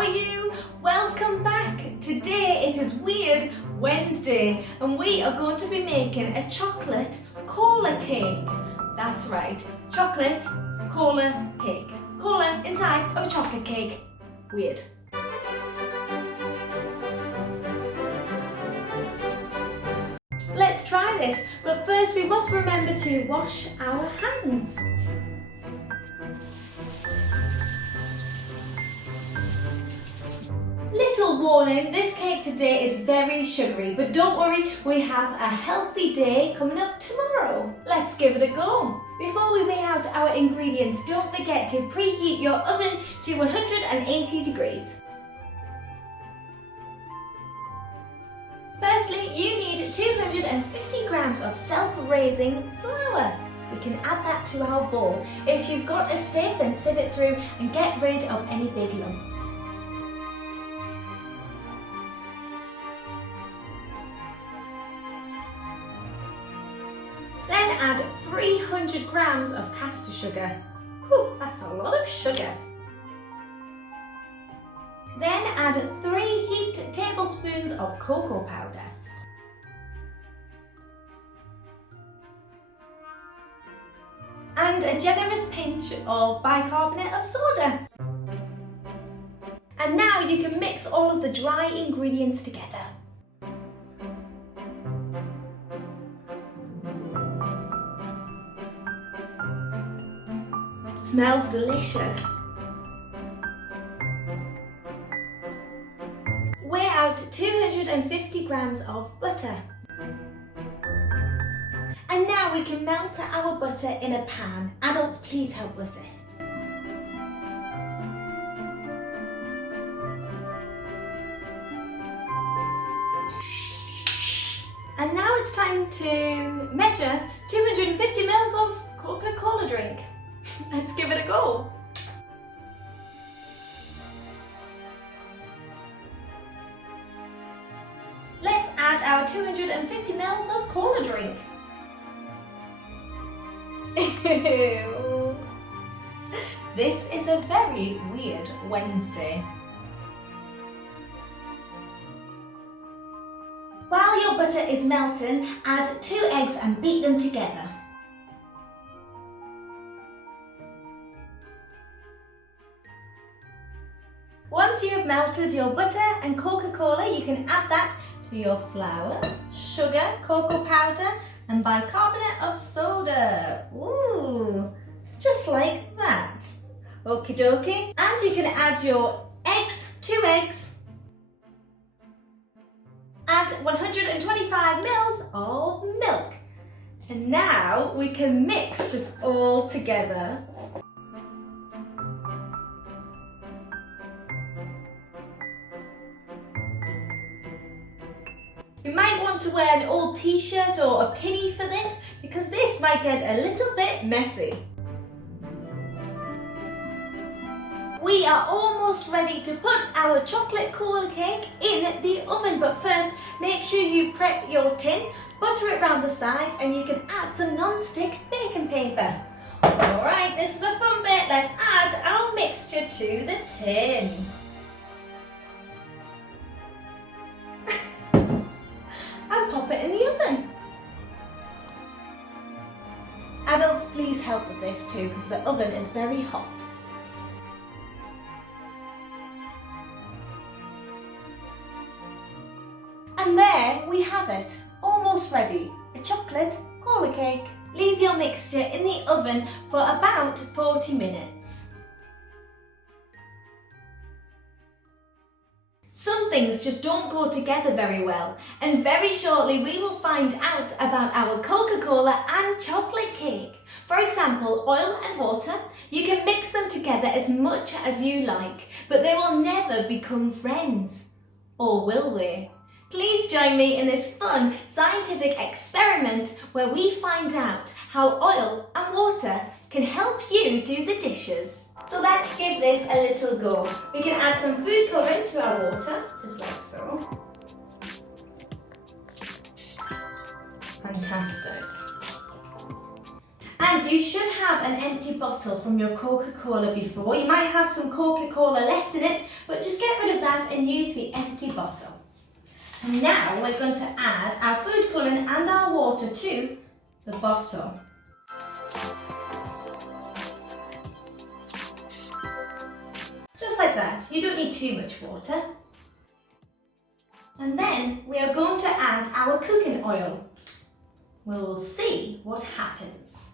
how are you? Welcome back. Today it is Weird Wednesday and we are going to be making a chocolate cola cake. That's right, chocolate cola cake. Cola inside of a chocolate cake. Weird. Let's try this, but first we must remember to wash our hands. Little warning, this cake today is very sugary, but don't worry, we have a healthy day coming up tomorrow. Let's give it a go. Before we weigh out our ingredients, don't forget to preheat your oven to 180 degrees. Firstly, you need 250 grams of self-raising flour. We can add that to our bowl. If you've got a sieve, then sieve it through and get rid of any big lumps. Then add 300 grams of caster sugar. Whew, that's a lot of sugar. Then add 3 heaped tablespoons of cocoa powder. And a generous pinch of bicarbonate of soda. And now you can mix all of the dry ingredients together. It smells delicious. Weigh out 250 grams of butter. And now we can melt our butter in a pan. Adults, please help with this. And now it's time to measure 250 ml of Coca-Cola drink. Let's give it a go. Let's add our 250 ml of cola drink. Ew. This is a very weird Wednesday. While your butter is melting, add 2 eggs and beat them together. Once you have melted your butter and Coca-Cola, you can add that to your flour, sugar, cocoa powder and bicarbonate of soda. Ooh, just like that. Okie dokie. And you can add your eggs, 2 eggs. Add 125 ml of milk. And now we can mix this all together. You might want to wear an old t-shirt or a pinny for this because this might get a little bit messy. We are almost ready to put our chocolate cola cake in the oven, but first make sure you prep your tin, butter it around the sides and you can add some non-stick baking paper. Alright, this is the fun bit. Let's add our mixture to the tin. And pop it in the oven. Adults, please help with this too because the oven is very hot. And there we have it, almost ready, a chocolate cola cake. Leave your mixture in the oven for about 40 minutes. Some things just don't go together very well, and very shortly we will find out about our Coca-Cola and chocolate cake. For example, oil and water, you can mix them together as much as you like, but they will never become friends. Or will they? Please join me in this fun scientific experiment where we find out how oil and water can help you do the dishes. So let's give this a little go. We can add some food coloring to our water, just like so. Fantastic. And you should have an empty bottle from your Coca-Cola before. You might have some Coca-Cola left in it, but just get use the empty bottle. And now we're going to add our food colouring and our water to the bottle. Just like that. You don't need too much water. And then we are going to add our cooking oil. We'll see what happens.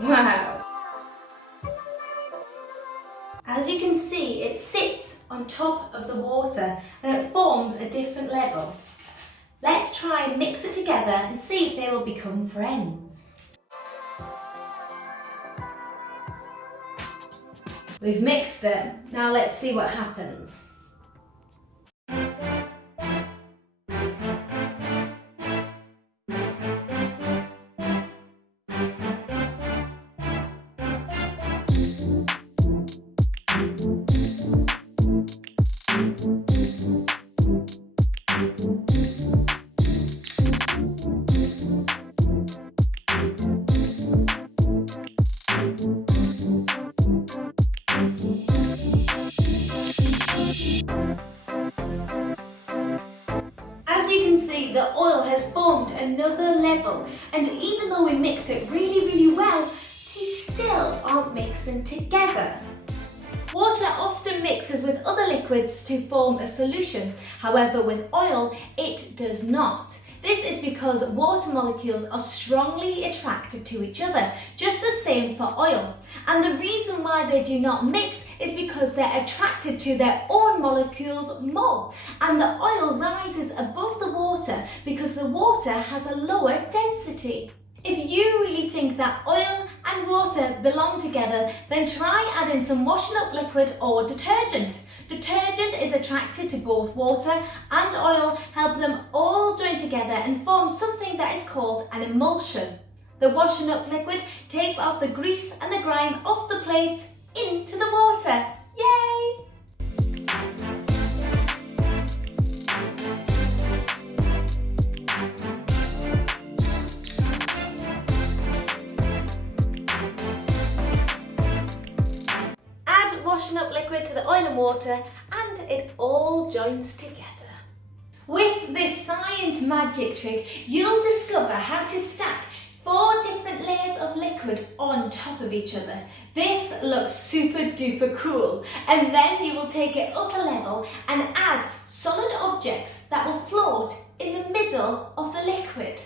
Wow! As you can see, it sits on top of the water and it forms a different level. Let's try and mix it together and see if they will become friends. We've mixed it. Now let's see what happens. The oil has formed another level, and even though we mix it really well, they still aren't mixing together. Water often mixes with other liquids to form a solution. However, with oil, it does not. This is because water molecules are strongly attracted to each other, just the same for oil. And the reason why they do not mix is because they're attracted to their own molecules more. And the oil rises above the water because the water has a lower density. If you really think that oil and water belong together, then try adding some washing up liquid or detergent. Detergent is attracted to both water and oil, help them all join together and form something that is called an emulsion. The washing up liquid takes off the grease and the grime off the plates into the water. Yay! Washing up liquid to the oil and water, and it all joins together. With this science magic trick, you'll discover how to stack 4 different layers of liquid on top of each other. This looks super duper cool. And then you will take it up a level and add solid objects that will float in the middle of the liquid.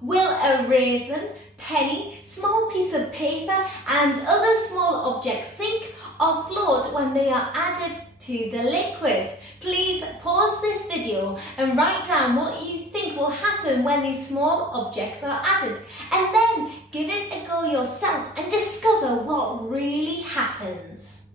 Will a raisin, penny, small piece of paper and other small objects sink or float when they are added to the liquid? Please pause this video and write down what you think will happen when these small objects are added, and then give it a go yourself and discover what really happens.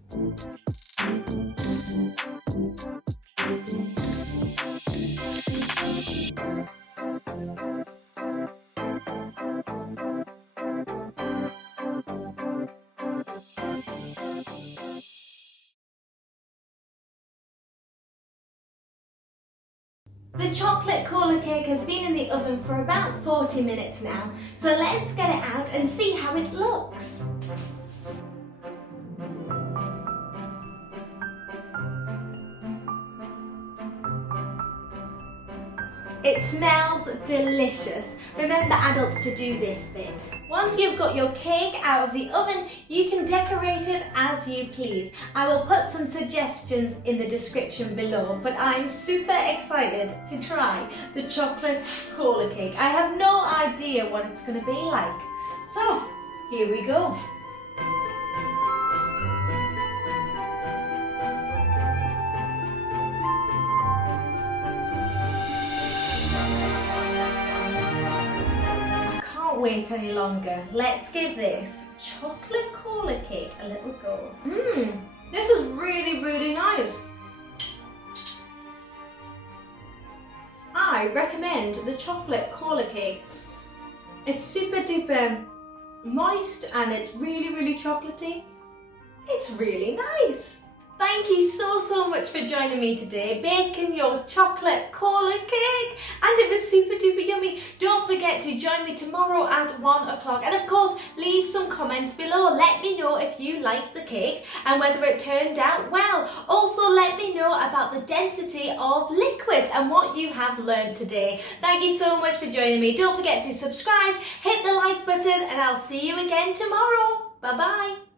The chocolate cola cake has been in the oven for about 40 minutes now, so let's get it out and see how it looks. It smells delicious. Remember, adults, to do this bit. Once you've got your cake out of the oven, you can decorate it as you please. I will put some suggestions in the description below, but I'm super excited to try the chocolate cola cake. I have no idea what it's going to be like. So, here we go. I can't wait any longer. Let's give this chocolate cola cake a little go. This is really, really nice. I recommend the chocolate cola cake. It's super duper moist and it's really, really chocolatey. It's really nice. Thank you so much for joining me today, baking your chocolate cola cake, and it was super duper yummy. Don't forget to join me tomorrow at 1 o'clock, and of course leave some comments below. Let me know if you like the cake and whether it turned out well. Also let me know about the density of liquids and what you have learned today. Thank you so much for joining me. Don't forget to subscribe, hit the like button, and I'll see you again tomorrow. Bye bye.